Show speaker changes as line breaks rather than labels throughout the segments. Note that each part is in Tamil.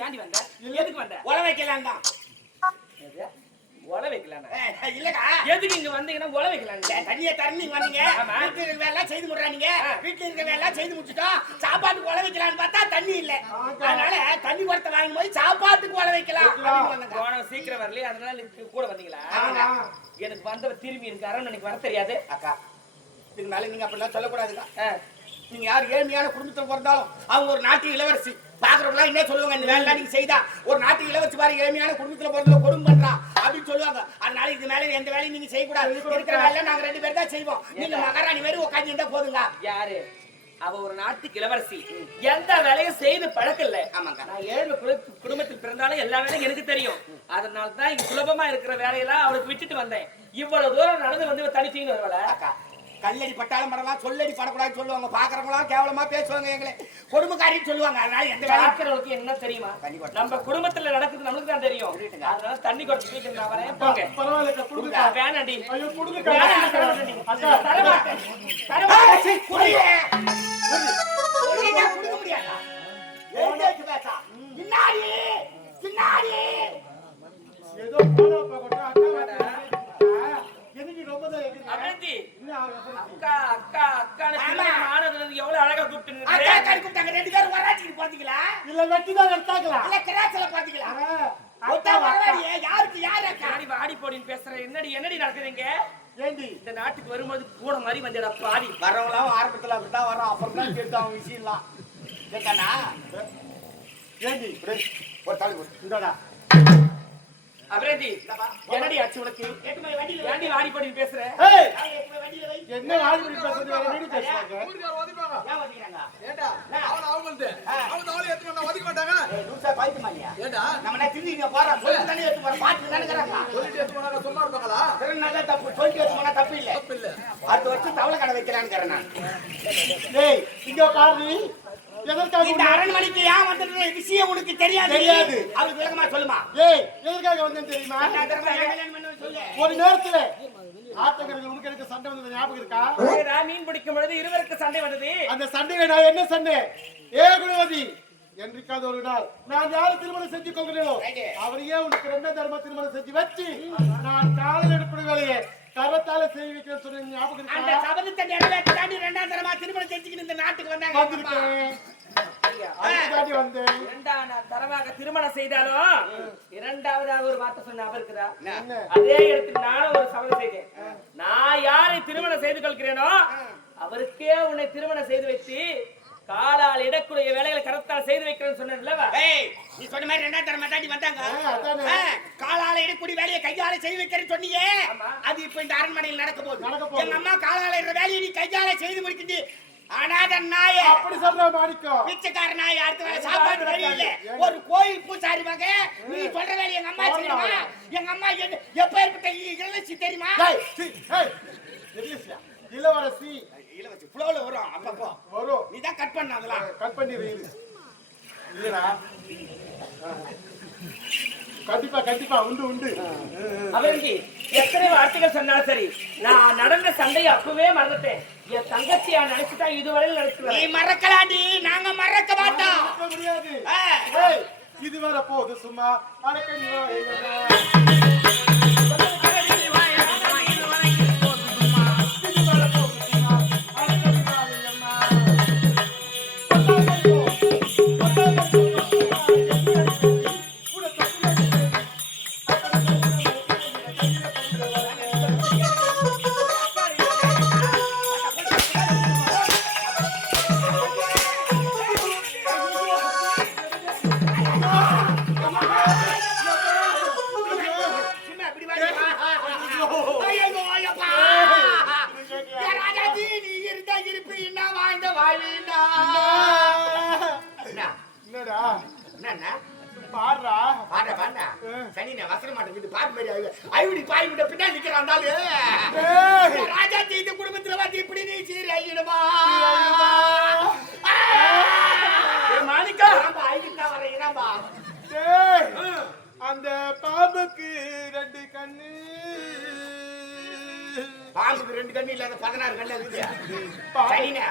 ஏண்டி வந்த? எதுக்கு வந்த?
உல வைக்கலாம் தான்
எது? ஒலை வைக்கலானா?
இல்லக்கா
எதுக்கு இங்க வந்தீங்கன்னா ஒலை வைக்கலான்னு?
தண்ணியை தண்ணி வந்தீங்க. வீட்டுல இருக்க வேலை செய்து முடிறானீங்க
ஆ.
வீட்டுல இருக்க வேலை எல்லாம் செய்து முடிச்சிட்டோம் சாப்பாட்டுக்கு உல வைக்கலாம்னு பார்த்தா தண்ணி இல்ல அதனால தண்ணி குடத்தை வாங்கும் போது சாப்பாட்டுக்கு உல வைக்கலாம்.
போன சீக்கிரம் வரலையே, அதனால நீங்க கூட வந்தீங்களா? எனக்கு வந்தவ திரும்பி எனக்கு அரண்மனைக்கு வர தெரியாது
அக்கா இதுக்கு மேல நீங்க அப்படிலாம் சொல்லக்கூடாதுக்கா நீங்க யார் ஏழ்மையான குடும்பத்துல பிறந்தாலும் அவங்க ஒரு நாட்டு இளவரசி. பாக்குறவங்க என்ன சொல்லுவாங்க? இந்த வேலை நீங்க செய்தா. ஒரு நாட்டு இளவரசி பாரு ஏழ்மையான குடும்பத்துல பிறந்த கொடுமை பண்றா அப்படின்னு சொல்லுவாங்க. அதனால இது மேல எந்த வேலையும் நீங்க செய்யக்கூடாது. இருக்கிற வேலை நாங்க ரெண்டு பேரும் தான் செய்வோம். நீங்க மகாராணி மாதிரி உட்காந்து இருந்தா போதுங்க.
யாரு? அவ ஒரு நாட்டுக்கு இளவரசி. எந்த வேலையும் செய்து பழக்கம் இல்ல.
ஆமாங்க.
நான் ஏழு குடும்பத்தில் பிறந்தாலும் எல்லா வேலையும் எனக்கு தெரியும். அதனால தான் இங்க சுலபமா இருக்கிற வேலையெல்லாம் அவளுக்கு விட்டுட்டு வந்தேன். இவ்வளவு தூரம் நடந்து வந்து இவ தனிச்சின்னு வருவாள?
கல்லடி பட்டாலும் படலாம் சொல்லடி படக்கூடாதுன்னு சொல்லுவாங்க. பாக்குறவங்களாம் கேவலமா பேசுவாங்க எங்களை. கொடுமைக்காரின்னு சொல்லுவாங்க. அதனால எந்த
பார்க்கிறவங்களுக்கு என்ன தெரியுமா. நம்ம குடும்பத்துல நடக்குது நம்மளுக்கு தான் தெரியும். அதனால தண்ணி குறைச்சு நான் வரேன். போங்க.
பரவாயில்லக்கா கொடுங்க.
வேணாண்டி.
ஐயோ
குடிக்க முடியாதா? எழுந்திருச்சு பேசா. பின்னாடி, பின்னாடி.
ஏதோ அக்கா
அக்கா ஆனதுல இருந்து எவ்வளவு அழகா
அக்கா,
கூப்பிட்டு
அக்கான்னு கூப்பிட்டாங்க. ரெண்டு பேரும் வராட்டிக்கு பாத்தீங்களா?
இல்ல வெட்டி தான் எடுத்தாக்கலாம்.
இல்ல, கிராஸ்ல பாத்தீங்களா?
அக்கா
ஒத்தா வரலாடியே, யாருக்கு யார் அக்கா?
வாடி போடின்னு பேசுற. என்னடி என்னடி நடக்குதுங்க?
ஏண்டி?
இந்த நாட்டுக்கு வரும்போது கூட மாதிரி வந்தடா பாடி
வர்றவங்களாம் ஆரம்பத்துல அப்படித்தான் வரோம் அப்புறம் தான் கேட்டு அவங்க விஷயம்லாம். கேட்டானா?
ஏண்டி?
ஒரு தாலி.
இந்தடா.
அபிரதி என்னடி ஆச்சு உனக்கு. ஏண்டி வாடி போடின்னு பேசுற?
நான்.
என்ன பேசுறது? வேற வீடு பேசுவாங்க
ஏன் வந்தீங்கறாங்க?
ஏண்டா? அவன் அவங்கள்து அவன் அவளை எடுத்து வந்தா ஒதுக்க மாட்டாங்க?
ஏய், லூசா, பைத்தியமா இல்லையா?
ஏண்டா?
நம்ம என்ன திரும்பிங்க போறோம், சொல்லிட்டு தானே போறோம், பார்த்துட்டு தானே
சும்மா இருப்பாங்களா?
தப்பு, எடுத்து போனா தப்பு இல்ல.
தப்பு இல்ல.
அடுத்த வருஷம் தவளை கடை வைக்கலான்னு நான்.
டேய் இங்க பாரு. எதற்காக
இந்த அரண்மனைக்கு ஏன் வந்தது விஷயம் உனக்கு தெரியாது?
தெரியாது.
அவருக்கு விளக்கமா சொல்லுமா.
ஏய் எதற்காக வந்தேன் தெரியுமா? ஒரு நேரத்துல ஆத்தங்கர்கள் உனக்கு எனக்கு சண்டை வந்தது ஞாபகம் இருக்கா?
மீன் பிடிக்கும் பொழுது இருவருக்கு சண்டை வந்தது.
அந்த சண்டையில நான் என்ன சொன்னேன்? ஏ குணவதி என்றைக்காவது ஒரு நாள் நான் யாரை திருமணம் செஞ்சு கொள்கிறேனோ. அவரையே உனக்கு ரெண்ட தர்ம திருமணம் செஞ்சு வச்சு நான் காலையில் எடுப்பிட வேலையை கரத்தால செய்ய வைக்கிறேன் சொன்ன ஞாபகம்
அந்த
இருக்கா
சபதத்தை நிறைவேற்றி தாண்டி ரெண்டாம் தரமா திருமணம் செஞ்சுக்கிட்டு இந்த நாட்டுக்கு வந்தாங்க.
வந்தேன்.
இரண்டாம் தரமாக திருமணம் செய்தாலும் இரண்டாவதாக ஒரு வார்த்தை சொன்ன அவர் இருக்குதா? அதே இடத்தில் நானும் ஒரு சபதம் செய்தேன். நான் யாரை திருமணம் செய்து கொள்கிறேனோ அவருக்கே உன்னை திருமணம் செய்து வைத்து காலால் இடக்கூடிய வேலைகளை கரத்தால் செய்து வைக்கிறேன்னு சொன்னேன்லவா
ஏய், நீ சொன்ன மாதிரி ரெண்டாம் தரமா தாண்டி வந்தாங்க? காலால எடுக்கடி வேலையை கையால செய்து வைக்கிறேன்னு சொன்னியே. அது இப்ப இந்த அரண்மனையில் நடக்க போகுது.
நடக்க போகுது.
எங்க அம்மா காலால இருக்கிற வேலையை நீ கையால செய்து முடிக்கிட்டு அனாத நாயே
அப்படி சொல்ற மாணிக்கம்.
பிச்சைக்கார நாய் அடுத்த வேலை சாப்பாடு வழி இல்ல ஒரு கோயில் பூசாரி மக நீ சொல்ற வேலை எங்க அம்மா செய்யணுமா? எங்க அம்மா எப்பேற்பட்ட இ- இளவரசி தெரியுமா?
இளவரசி.
இளவரசி புலோல வரும். அப்பப்போ
வரும்.
நீ தான் கட் பண்ண அதெல்லாம்.
கட் பண்ணி இல்லடா. கண்டிப்பா கண்டிப்பா உண்டு உண்டு.
எத்தனை வார்த்தைகள் சொன்னாலும் சரி நான் நடந்த சண்டையை அப்பவே மறந்துட்டேன். என் தங்கச்சியா நினைச்சுட்டா இதுவரையில்
நீ
நினைச்சுக்கிறேன்
மறக்கலாடி நாங்க மறக்க மாட்டோம்.
முடியாது.
ஆ.
ஏய், இது வர போது சும்மா. அடக்கடி பாடுறா.
பாடுறா, பாடுறா. சனினே, வசன மாட்டேன். இது பாட்டு மாதிரி. ஐவிடி பாய் விட்ட பின்னாடி நிக்கிறான் ராஜாஜி, இந்த குடும்பத்துல வந்து இப்படி நீ சீரழியணுமா?
ஏய், மாணிக்கா.
ஐவிட்டா வர
அந்த பாம்புக்கு
பாம்புக்கு ரெண்டு கண்ணு இல்லாத பதினாறு கண்ணு இருக்குது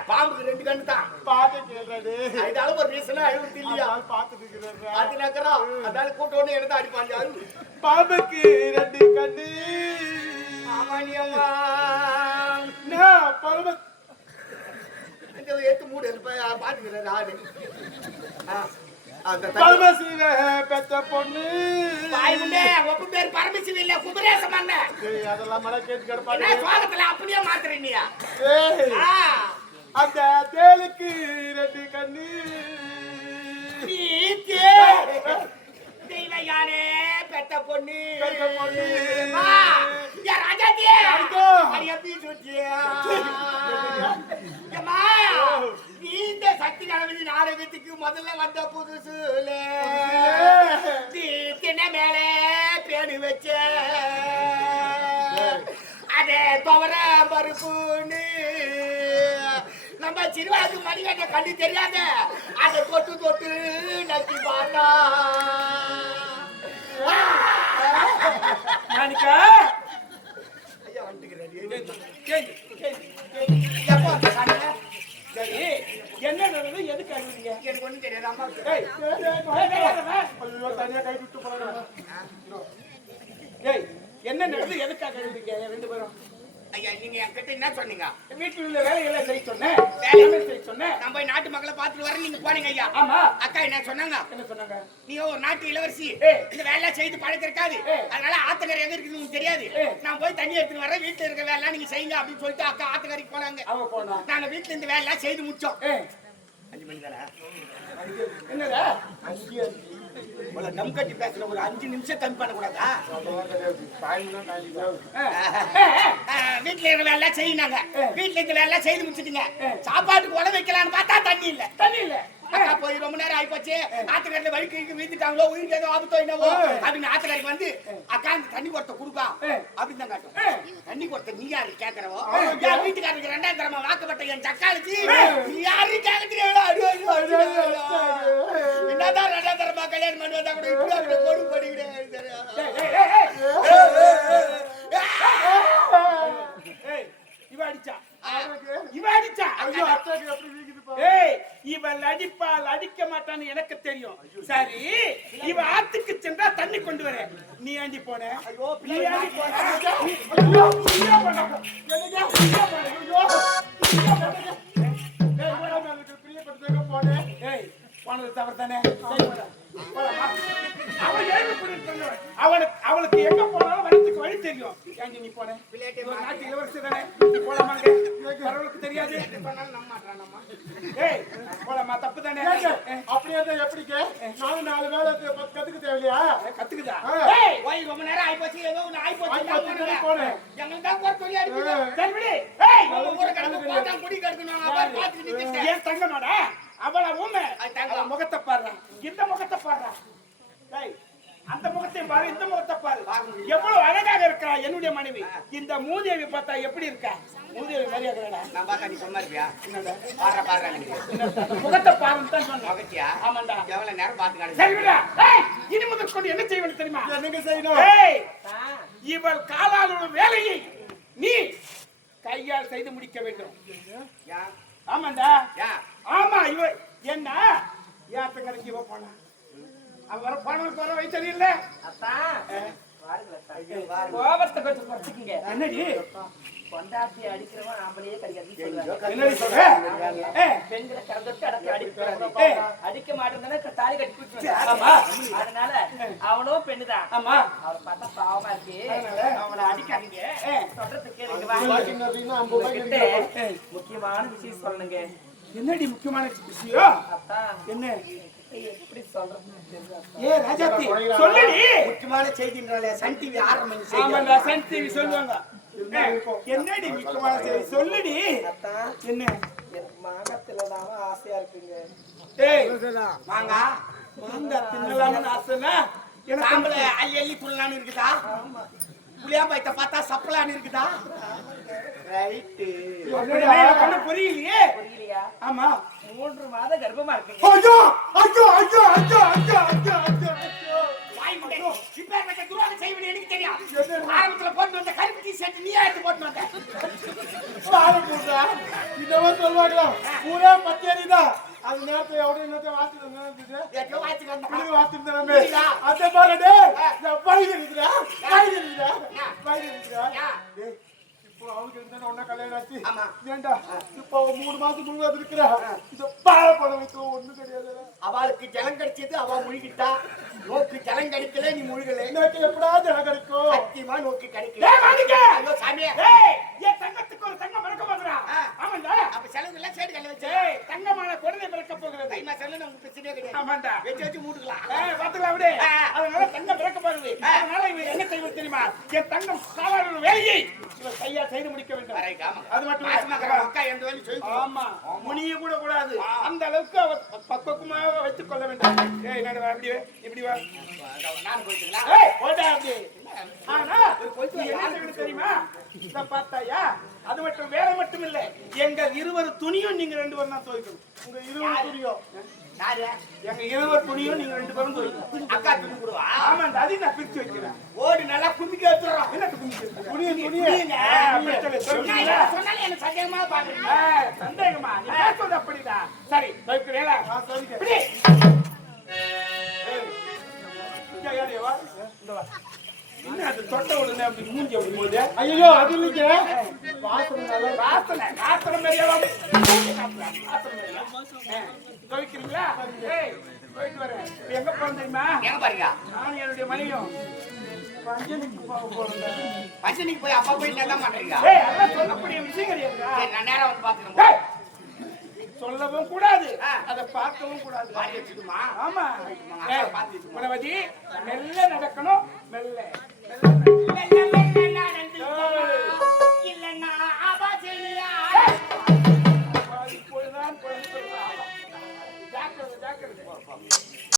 பாம்புக்கு ரெண்டு கண்ணு தான்.
பாத்து கேள்றது
இதால ஒரு ரீசனா அழுவது இல்லையா?
பாத்துட்டு இருக்கிறேன்
அது நக்கறோம் அதால கூட்டோன்னு எடுத்து அடிப்பாங்க.
பாம்புக்கு ரெண்டு கண்ணு.
ஆமானியம்மா
நான் பரம
ஏத்து மூடு இருப்ப பாத்துக்கிறேன் ஆடு. ஆ,
பரமசிவ பெத்த பொண்ணு.
ஒப்பு பேர் பரமசிவ இல்ல
குமரேசமாங்க அதெல்லாம் மழை கேட்டு கிடப்பாங்க
சோகத்துல அப்படியே மாத்துறீங்க
அந்த தேலுக்கு ரெண்டு கண்ணு.
தெய்வ யாரே பெத்த பொண்ணு.
பெத்த பொண்ணு.
ராஜாத்தியே அடியா பீ சுத்தியா நீந்த சக்தி கணபதி நாடகத்துக்கு முதல்ல வந்த புதுசுல தின்ன மேலே பேணு வச்ச அதே துவர பருப்புன்னு நம்ம சிறுவாக்கு மணிகண்ட கண்டு தெரியாத அதை தொட்டு தொட்டு நச்சு பார்த்தா
மாணிக்கா
ஐயா
வந்துக்கிறேன்
எப்போ
சரி என்ன நடந்தது எதுக்கு அழுவீங்க
எனக்கு ஒண்ணும் தெரியாது அம்மா
தனியா கை விட்டு போறாங்க.
ஏய், என்ன நடந்தது எதுக்காக அழுவீங்க ரெண்டு பேரும்.
ஐயா நீங்க என்கிட்ட என்ன சொன்னீங்க?
வீட்டில் உள்ள வேலையெல்லாம் செய்ய சொன்னேன்.
வேலை?
சமையல் செய்ய சொன்னேன்.
நான் போய் நாட்டு மக்களை பார்த்துட்டு வரேன் நீங்க போனீங்க ஐயா.
ஆமா.
அக்கா என்ன சொன்னாங்க?
என்ன சொன்னாங்க?
நீ ஒரு நாட்டு இளவரசி. இந்த வேலை செய்து
ஏய்.
அதனால ஆத்தங்கரை எங்க இருக்குது உங்களுக்கு தெரியாது. நான் போய் தண்ணி எடுத்துட்டு வரேன் வீட்டுல இருக்க வேலை நீங்க செய்யுங்க அப்படின்னு சொல்லிட்டு அக்கா ஆத்தங்கரைக்கு போனாங்க. நாங்க வீட்டுல இந்த வேலை செய்து முடிச்சோம். அஞ்சு மணி தானே?
என்னடா?
உங்களை கட்டி பேசுற ஒரு அஞ்சு நிமிஷம் கம்மி பண்ணக்கூடாதா? வீட்டுல இருக்கிற வேலை செய்யினாங்க வீட்டுல இருக்கிற வேலை செய்து முடிச்சிட்டீங்க. சாப்பாட்டுக்கு உழ வைக்கலாம்னு பார்த்தா தண்ணி இல்ல.
தண்ணி இல்ல.
அக்கா போய் ரொம்ப நேரம் ஆயிப்போச்சு. ஆத்துக்கரையில வலிக்கு வீந்துட்டாங்களோ உயிருக்கு ஏதோ ஆபத்தோ என்னவோ அப்படின்னு ஆத்துக்கரைக்கு வந்து அக்கா இந்த தண்ணி குடத்தை கொடுப்பா. அப்படின்னு தான் காட்டும். தண்ணி குடத்தை நீ யாரு கேக்குறவோ? என் வீட்டுக்காரருக்கு ரெண்டாயிரம் தரமா வாக்கப்பட்ட என் சக்காலுக்கு நீ யாரு கேக்குறீங்களோ? என்னதான் ரெண்டாயிரம் தரமா கல்யாணம் பண்ணி வந்தா கூட இப்படி அப்படி பண்ணிக்கிட்டே
ஏய், இவ அடிச்சா இவ அடிச்சா
ஐயோ அத்தாக்கு எப்படி வீக்குது பாரு
ஏய் இவள் அடிப்பால் அடிக்க மாட்டான்னு எனக்கு தெரியும். சரி இவ ஆத்துக்கு சென்றா தண்ணி கொண்டு வர நீ ஆண்டி போன? நீ ஆண்டி போன? அவனுக்கு அவளுக்கு எங்க போனாலும் வரத்துக்கு வழி தெரியும். ஏண்டி நீ போன? ஒரு நாட்டு இளவரசி தானே? போலாமாங்க தெரியாது. ஏய் போலாமா? தப்பு தானே?
ஏங்க, அப்படியே இருந்தா எப்படிங்க நானும் நாலு வேலை கத்து- கத்துக்க தேவையில்லையா?
கத்துக்குதா?
போய் ரொம்ப நேரம் ஆயிப்போச்சு. ஏதோ ஒண்ணு என்ன பண்ணுங்க?
போனேன்.
எங்களுக்கு தான் ஒரு தொழில் அடிக்குது.
ஆ.
சரி விடு. ஏய்!
நம்ம ஊரை கடந்து பார்த்தா குடி கெடுக்கணும்.
ஏன் தங்கமாடா அவள ஊமை. முகத்தை பாரு இந்த முகத்தை பாரு டேய் அந்த முகத்தையும் பாரு இந்த முகத்தை பாரு. எவ்வளவு அழகாக இருக்கா என்னுடைய மனைவி. இந்த மூதேவி பார்த்தா எப்படி இருக்கா? மூதேவி மாதிரியா இருக்கிறடா?
நான் பார்த்தா நீ சும்மா இருப்பியா? பாடுறா.
முகத்தை பாருன்னு தான் சொன்னேன்.
மகத்தியா?
ஆமாண்டா.
எவ்வளவு நேரம் பார்த்து கிடக்கு?
சரி விடா இனி முதல் கொண்டு என்ன வேண்டும் தெரியுமா?
என்னங்க செய்யணும்?
இவள் காலால் வேலையை நீ கையால் செய்து முடிக்க வேண்டும்? ஆமாண்டா? ஆமா இவ என்ன? ஏத்தங்கரைக்கு இவ போனா. அவ வர போனவனுக்கு வர வயசு இல்ல
கோபத்தை கொஞ்சம் குறைச்சிக்கங்க
என்னடி?
பொண்டாட்டியை அடிக்கிறவன் ஆம்பளையே பெண்களை கலந்துட்டு அடக்கி
அடிக்கிறவன்
அடிக்க மாட்டேன் தாலி கட்டி
குடிச்சு
அதனால பெண்ணுதான்.
ஆமா.
அவளை பார்த்தா பாவமா அவனை அடிக்காதீங்க. முக்கியமான விஷயம் சொல்லுங்க
என்னடி முக்கியமான விஷயம்? என்ன?
எப்படி
சொல்றது
முக்கியமான செய்தின்றாலே சன் டிவி
ஆரம்பிச்சு சன் டிவி சொல்லுவாங்க. என்னடி முக்கியமான செய்தி சொல்லுடி.
அத்தான்
என்ன?
மாங்கத்துல தான் ஆசையா இருக்குங்க.
ஏய்
வாங்க
மாங்காய் தின்னலாம்னு ஆசைனா எனக்கு
சாம்பல அள்ளி அள்ளி புள்ளலான்னு இருக்குதா? புளியா பைத்த பார்த்தா சப்பலான்னு இருக்குதா? ரைட்டு.
ஒண்ணும் புரியலையே?
புரியலையா?
ஆமா.
மூன்று மாத கர்ப்பமா இருக்குங்க.
ஐயோ ஐயோ ஐயோ ஐயோ ஐயோ ஐயோ.
சூறாது செய்வது எனக்கு தெரியும் ஆரம்பத்துல போட்டு வந்த கருப்பு டீ ஷர்ட் நீ எடுத்து போட்டு வந்த?
ஆரம்பிச்சா இதெல்லாம் சொல்லுவாங்களா? பூரா பச்சேரி தான் அது நேரத்தை
எவ்வளோ
என்னத்தை வாசிட்டு வாசிட்டு
வாசிட்டு
அந்த பாருடே.
பயிர்
இருக்கிறா பயிர் இருக்கிறா பயிர் இருக்கிறா கல்யாணம் ஆச்சு. ஏன்டா? இப்போ மூணு மாசம் முழுவதும் இருக்கிறா. இதை பாழ பணம் வைத்து ஒண்ணும் கிடையாது.
அவளுக்கு ஜலம் கிடைச்சது அவ முழுகிட்டா நோக்கு ஜலம் கிடைக்கல நீ முழுகல
எனக்கு எப்படா ஜனம் கிடைக்கும்?
சத்தியமா நோக்கு கிடைக்கல! ஐயோ சாமியே
என் தங்கத்துக்கு ஒரு தங்கம் பிறக்க போகுதுடா.
ஆ.
ஆமாண்டா.
அப்ப செலவு எல்லாம் சேடு கல்ல வச்சு
தங்கமான குழந்தை பிறக்க போகிறது.
தை மாசம்ல நமக்கு பிரச்சனையே கிடையாது
ஆமாண்டா.
வச்சு வச்சு மூட்டுக்கலாம்
பாத்துக்கலாம்.
ஆ.
அதனால தங்கம் பிறக்க போகுது. அதனால இவன் என்ன செய்வது தெரியுமா? என் தங்கம் ஒரு வேலையை கையால் செய்து முடிக்க வேண்டும். அது மட்டும். ஆமா. முனிய கூட கூடாது. அந்த அளவுக்கு அவ பக்குவமாக வைத்துக் கொள்ள வேண்டும். ஏய் நான் இப்படி வா, இப்படி வா.
நான் போயிட்டுங்களா?
ஏய் போடா அப்படி. ஆனா என்ன? தெரியுமா? இத பார்த்தாயா? அது மட்டும் வேலை மட்டும் இல்ல. எங்க இருவர் துணியும் நீங்க ரெண்டு பேரும் தான் துவைக்கணும்.
உங்க இருபது துணியும்.
எங்க இருவர் துணியும் நீங்க ரெண்டு பேரும்
அக்கா துணி கொடுவா
ஆமா அந்த அதையும் நான் பிரிச்சு வைக்கிறேன்
ஓடு நல்லா கும்பிக்க வச்சுறோம்
என்ன வச்சிருக்க?
துணியை, துணியை.
புரியுங்க.
ஆ, அப்படி சொல்லு, துவைக்கிறீங்களா?
சொன்னாலும் எனக்கு சந்தேகமா பாக்குறீங்க
சந்தேகமா நீ அப்படிதான் சரி துவைக்கிறீங்களா
ஆ, சரிங்க.
இப்படி ஏய், இங்க ஏறிய வா. இந்த வா. என்ன அது தொட்ட உடனே அப்படி மூஞ்சி அப்படி போகுது?
ஐயோ அது இல்லைங்க வாசனை நல்லா.
வாசனை, மாதிரியே துவைக்கிறீங்களா? போயிட்டு வரேன். எங்க போறோம் தெரியுமா?
எங்க பாருங்க
நானும் என்னுடைய மனைவியும் பஞ்சனிக்கு
போய் அப்பா போய்
ஏய், அதெல்லாம் சொல்லக்கூடிய விஷயம்
நான் நேரம் வந்து பாத்துக்கிறேன்
சொல்லவும் கூடாது. அதை பார்க்கவும் கூடாது ஆமா. குணவதி மெல்ல நடக்கணும் மெல்ல